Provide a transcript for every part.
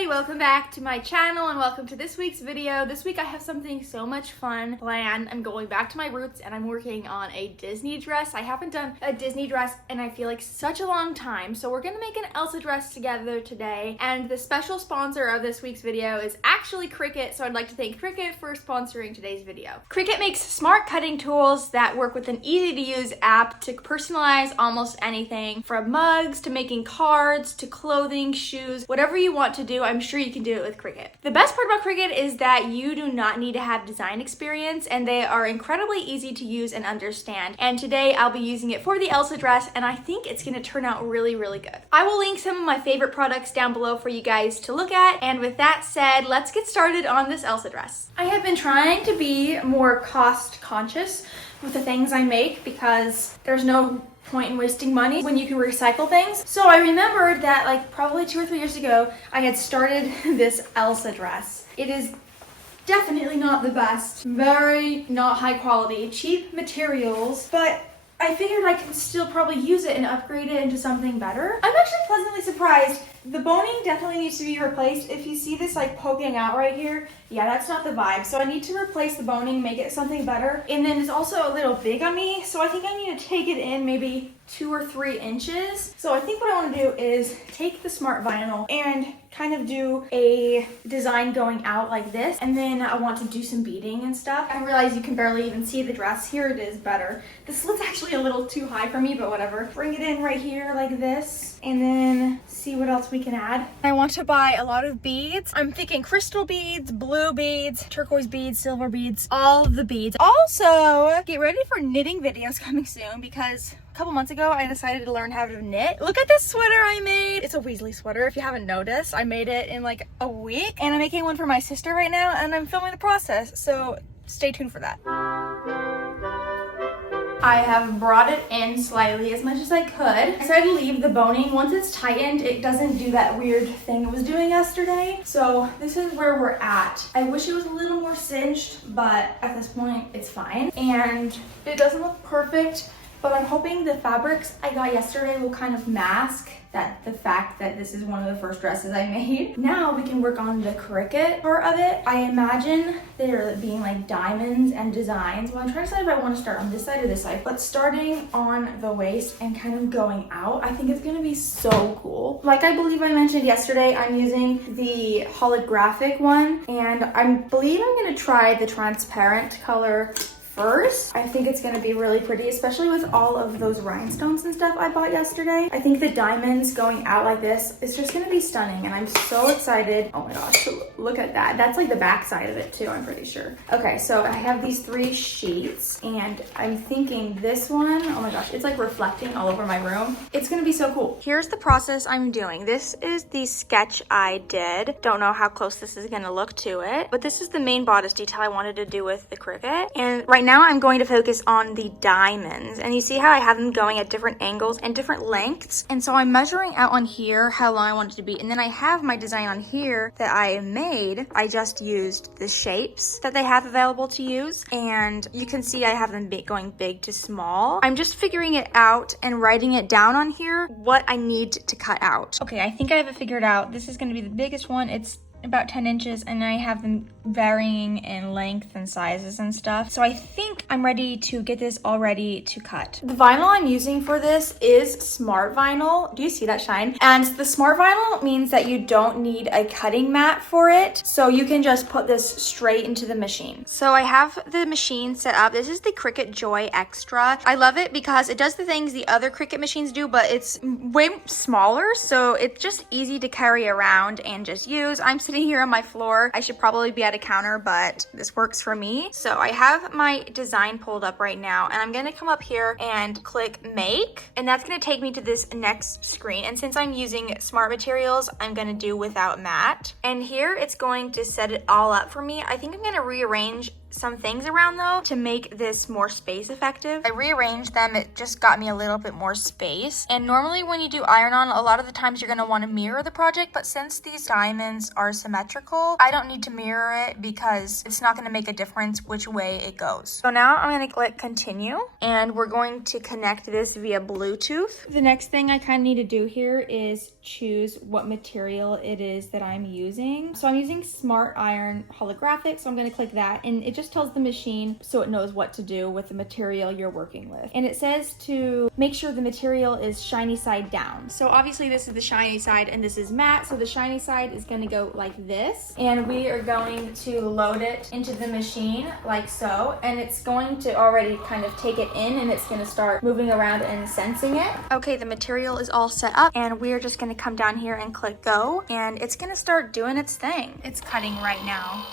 everybody, welcome back to my channel and welcome to this week's video. This week I have something so much fun planned. I'm going back to my roots and I'm working on a Disney dress. I haven't done a Disney dress in I feel like such a long time, so we're gonna make an Elsa dress together today. And the special sponsor of this week's video is actually Cricut, so I'd like to thank Cricut for sponsoring today's video. Cricut makes smart cutting tools that work with an easy to use app to personalize almost anything, from mugs to making cards to clothing, shoes, whatever you want to do, I'm sure you can do it with Cricut. The best part about Cricut is that you do not need to have design experience and they are incredibly easy to use and understand. And today I'll be using it for the Elsa dress and I think it's gonna turn out really, really good. I will link some of my favorite products down below for you guys to look at. And with that said, let's get started on this Elsa dress. I have been trying to be more cost conscious with the things I make because there's no point in wasting money when you can recycle things. So I remembered that like probably 2 or 3 years ago, I had started this Elsa dress. It is definitely not the best, very not high quality, cheap materials, but I figured I can still probably use it and upgrade it into something better. I'm actually pleasantly surprised. The boning definitely needs to be replaced. If you see this like poking out right here, yeah, that's not the vibe. So I need to replace the boning, make it something better. And then it's also a little big on me, so I think I need to take it in maybe 2 or 3 inches. So I think what I want to do is take the smart vinyl and kind of do a design going out like this, and then I want to do some beading and stuff. I realize you can barely even see the dress. Here it is better. This looks actually a little too high for me, but whatever. Bring it in right here like this, and then see what else we can add. I want to buy a lot of beads. I'm thinking crystal beads, blue beads, turquoise beads, silver beads, all of the beads. Also, get ready for knitting videos coming soon because a couple months ago, I decided to learn how to knit. Look at this sweater I made. It's a Weasley sweater, if you haven't noticed. I made it in like a week, and I'm making one for my sister right now, and I'm filming the process, so stay tuned for that. I have brought it in slightly as much as I could. I decided to leave the boning. Once it's tightened, it doesn't do that weird thing it was doing yesterday. So this is where we're at. I wish it was a little more cinched, but at this point, it's fine. And it doesn't look perfect, but I'm hoping the fabrics I got yesterday will kind of mask the fact that this is one of the first dresses I made. Now we can work on the Cricut part of it. I imagine there being like diamonds and designs. Well, I'm trying to decide if I want to start on this side or this side, but starting on the waist and kind of going out, I think it's gonna be so cool. Like I believe I mentioned yesterday, I'm using the holographic one, and I believe I'm gonna try the transparent color first. I think it's gonna be really pretty, especially with all of those rhinestones and stuff I bought yesterday. I think the diamonds going out like this is just gonna be stunning, and I'm so excited. Oh my gosh, look at that. That's like the back side of it too, I'm pretty sure. Okay, so I have these 3 sheets, and I'm thinking this one, oh my gosh, it's like reflecting all over my room. It's gonna be so cool. Here's the process I'm doing. This is the sketch I did. Don't know how close this is gonna look to it, but this is the main bodice detail I wanted to do with the Cricut. And right now I'm going to focus on the diamonds, and you see how I have them going at different angles and different lengths, and so I'm measuring out on here how long I want it to be, and then I have my design on here that I made. I just used the shapes that they have available to use, and you can see I have them going big to small. I'm just figuring it out and writing it down on here what I need to cut out. Okay, I think I have it figured out. This is going to be the biggest one. It's about 10 inches, and I have them varying in length and sizes and stuff. So I think I'm ready to get this all ready to cut. The vinyl I'm using for this is smart vinyl. Do you see that shine? And the smart vinyl means that you don't need a cutting mat for it. So you can just put this straight into the machine. So I have the machine set up. This is the Cricut Joy Xtra. I love it because it does the things the other Cricut machines do, but it's way smaller. So it's just easy to carry around and just use. I'm sitting here on my floor. I should probably be at a counter, but this works for me. So I have my design pulled up right now, and I'm gonna come up here and click make, and that's gonna take me to this next screen. And since I'm using smart materials, I'm gonna do without matte. And here it's going to set it all up for me. I think I'm gonna rearrange some things around though to make this more space effective. I rearranged them. It just got me a little bit more space. And normally when you do iron-on, a lot of the times you're going to want to mirror the project, but since these diamonds are symmetrical, I don't need to mirror it because it's not going to make a difference which way it goes. So now I'm going to click continue, and we're going to connect this via Bluetooth. The next thing I kind of need to do here is choose what material it is that I'm using. So I'm using Smart Iron Holographic, so I'm going to click that, and it just tells the machine so it knows what to do with the material you're working with. And it says to make sure the material is shiny side down. So obviously this is the shiny side and this is matte, so the shiny side is going to go like this, and we are going to load it into the machine like so, and it's going to already kind of take it in, and it's going to start moving around and sensing it. Okay, the material is all set up, and we are just going to come down here and click go, and it's going to start doing its thing. It's cutting right now.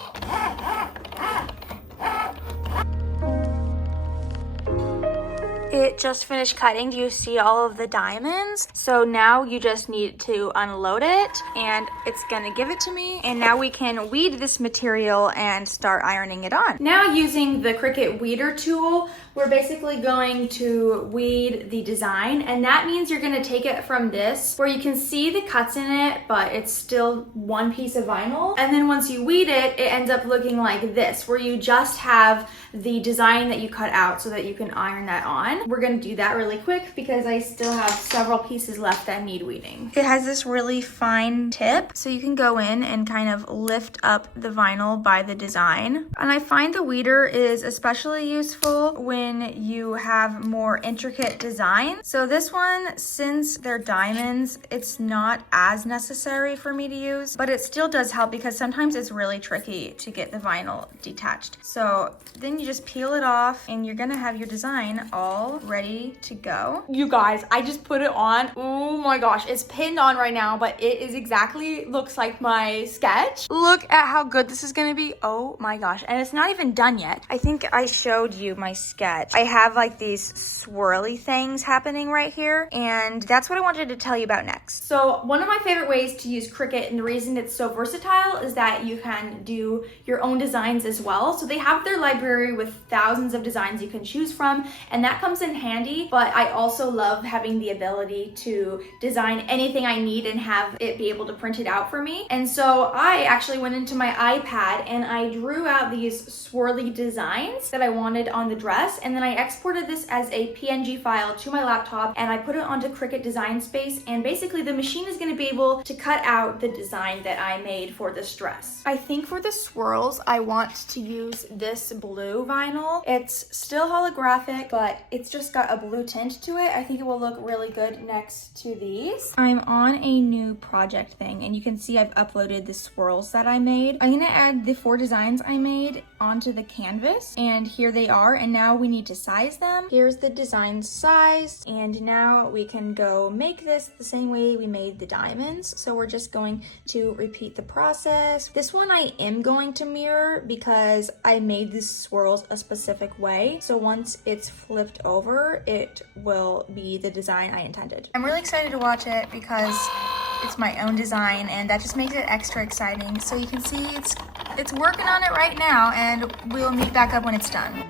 It just finished cutting. Do you see all of the diamonds? So now you just need to unload it, and it's gonna give it to me. And now we can weed this material and start ironing it on. Now using the Cricut weeder tool, we're basically going to weed the design, and that means you're gonna take it from this, where you can see the cuts in it, but it's still one piece of vinyl. And then once you weed it, it ends up looking like this, where you just have the design that you cut out so that you can iron that on. We're gonna do that really quick because I still have several pieces left that need weeding. It has this really fine tip, so you can go in and kind of lift up the vinyl by the design. And I find the weeder is especially useful when you have more intricate designs. So this one, since they're diamonds, it's not as necessary for me to use, but it still does help because sometimes it's really tricky to get the vinyl detached. So then you just peel it off, and you're gonna have your design all ready to go. You guys, I just put it on. Oh my gosh, it's pinned on right now, but it is exactly looks like my sketch. Look at how good this is gonna be. Oh my gosh, and it's not even done yet. I think I showed you my sketch. I have like these swirly things happening right here, and that's what I wanted to tell you about next. So one of my favorite ways to use Cricut, and the reason it's so versatile, is that you can do your own designs as well. So they have their library with thousands of designs you can choose from, and that comes in handy, but I also love having the ability to design anything I need and have it be able to print it out for me. And so I actually went into my iPad and I drew out these swirly designs that I wanted on the dress, and then I exported this as a PNG file to my laptop, and I put it onto Cricut Design Space, and basically the machine is going to be able to cut out the design that I made for this dress. I think for the swirls I want to use this blue vinyl. It's still holographic, but it's just got a blue tint to it. I think it will look really good next to these. I'm on a new project thing, and you can see I've uploaded the swirls that I made. I'm gonna add the 4 designs I made onto the canvas, and here they are, and now we need to size them. Here's the design size, and now we can go make this the same way we made the diamonds. So we're just going to repeat the process. This one I am going to mirror because I made these swirls a specific way. So once it's flipped over, it will be the design I intended. I'm really excited to watch it because it's my own design, and that just makes it extra exciting. So you can see it's working on it right now, and we'll meet back up when it's done.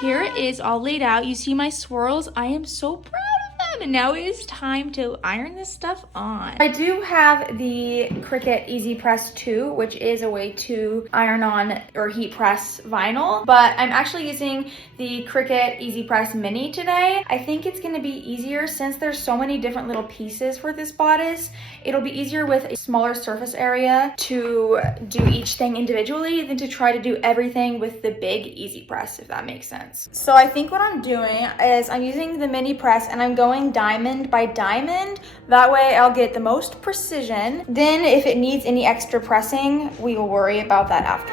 Here it is all laid out. You see my swirls? I am so proud of them, and now it is time to iron this stuff on. I do have the Cricut EasyPress 2, which is a way to iron on or heat press vinyl, but I'm actually using the Cricut EasyPress Mini today. I think it's going to be easier since there's so many different little pieces for this bodice. It'll be easier with a smaller surface area to do each thing individually than to try to do everything with the big EasyPress, if that makes sense. So I think what I'm doing is I'm using the mini press, and I'm going diamond by diamond. That way I'll get the most precision. Then if it needs any extra pressing, we will worry about that after.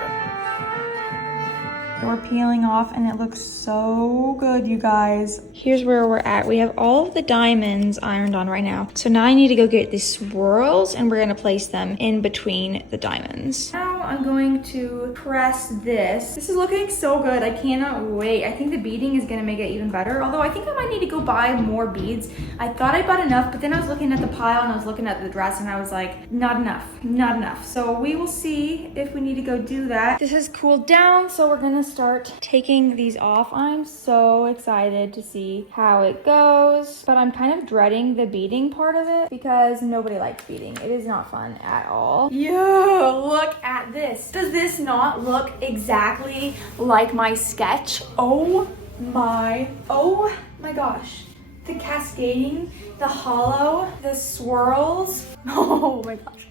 We're peeling off, and it looks so good, you guys. Here's where we're at. We have all of the diamonds ironed on right now. So now I need to go get the swirls, and we're gonna place them in between the diamonds. Now I'm going to press this. This is looking so good. I cannot wait. I think the beading is gonna make it even better. Although I think I might need to go buy more beads. I thought I bought enough, but then I was looking at the pile and I was looking at the dress and I was like, not enough. So we will see if we need to go do that. This has cooled down, so we're gonna start taking these off. I'm so excited to see how it goes, but I'm kind of dreading the beading part of it because nobody likes beading. It is not fun at all. Yo, look at this. Does this not look exactly like my sketch? Oh my gosh. The cascading, the hollow, the swirls. Oh my gosh.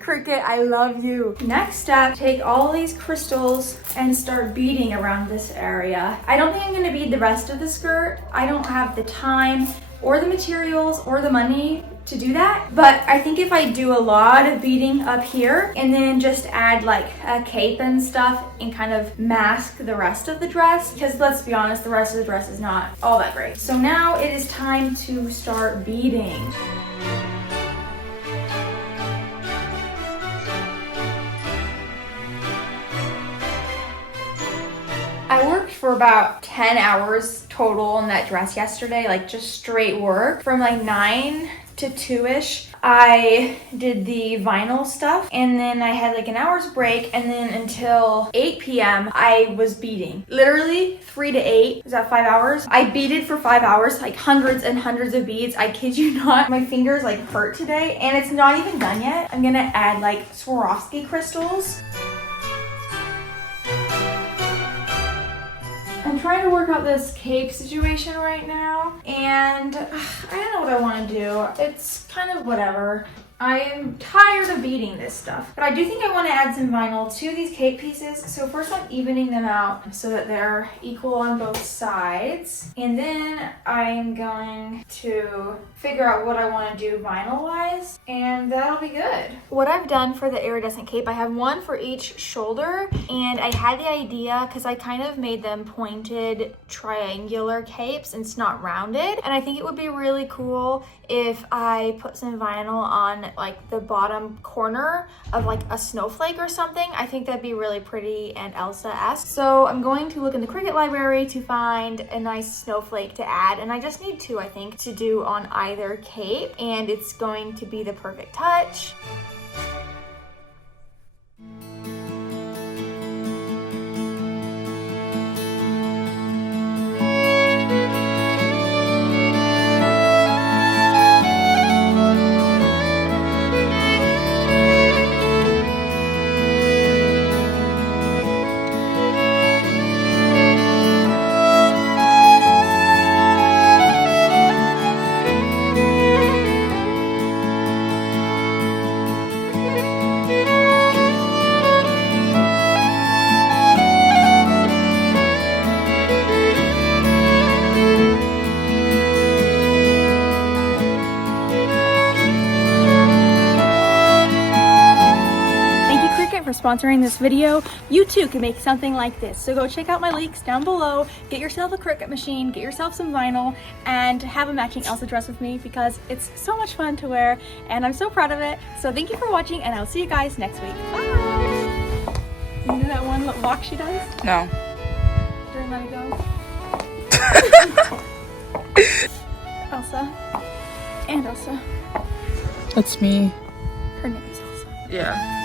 Cricut, I love you. Next step, take all these crystals and start beading around this area. I don't think I'm gonna bead the rest of the skirt. I don't have the time or the materials or the money to do that. But I think if I do a lot of beading up here and then just add like a cape and stuff and kind of mask the rest of the dress, because let's be honest, the rest of the dress is not all that great. So now it is time to start beading. I worked for about 10 hours total on that dress yesterday, like just straight work from like 9 to 2-ish. I did the vinyl stuff and then I had like an hour's break, and then until 8 p.m. I was beading. Literally 3 to 8, is that 5 hours? I beaded for 5 hours, like hundreds and hundreds of beads. I kid you not. My fingers like hurt today and it's not even done yet. I'm gonna add like Swarovski crystals. I'm trying to work out this cape situation right now, and I don't know what I want to do. It's kind of whatever. I am tired of beading this stuff, but I do think I want to add some vinyl to these cape pieces. So first I'm evening them out so that they're equal on both sides. And then I'm going to figure out what I want to do vinyl wise, and that'll be good. What I've done for the iridescent cape, I have one for each shoulder, and I had the idea because I kind of made them pointed triangular capes and it's not rounded. And I think it would be really cool if I put some vinyl on like the bottom corner of like a snowflake or something. I think that'd be really pretty and Elsa-esque. So I'm going to look in the Cricut library to find a nice snowflake to add, and I just need 2, I think, to do on either cape, and it's going to be the perfect touch. For sponsoring this video. You too can make something like this, so go check out my links down below. Get yourself a Cricut machine, get yourself some vinyl, and have a matching Elsa dress with me because it's so much fun to wear and I'm so proud of it. So thank you for watching, and I'll see you guys next week. Bye! You know that one walk she does? No. During Let It Go? Elsa and Elsa. That's me. Her name is Elsa. Yeah.